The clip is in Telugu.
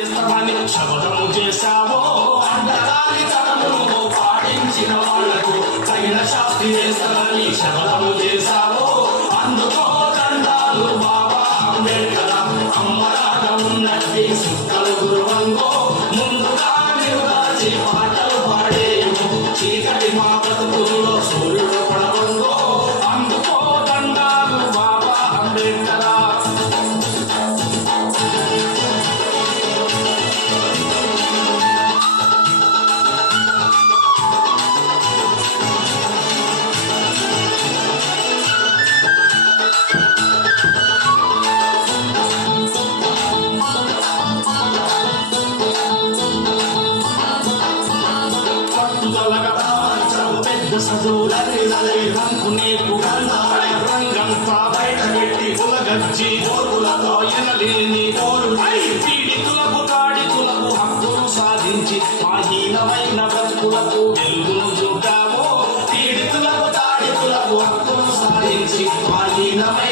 శబదము చేశావో అండరాని తనము పాటించిన వాళ్లకు తగిన శాస్తి చేస్తానని శబదము చేశావో అందుకో దండాలు బాబా అంబేద్కర్ అమ్మరాట ఉన్నట్టి సుక్కలు గురువంగో ముందుగా నిరుదాచి పాటలు పాడేయము చీకటి మా బతుకుల్లో సూర్యుడు పడవంగో అందుకో దండాలు బాబా అంబేద్కర్. చదువులని రంగు నీకు రంగంతా బయట పెట్టి కులగచ్చి కోరులతో ఎనలేని కోరు పీడితులకు తాడితులకు హక్కులు సాధించి మాహీనమైన బ్రతుకులకు వెలుగును చూడావో పీడితులకు తాడితులకు హక్కులు సాధించి మాహీనమైన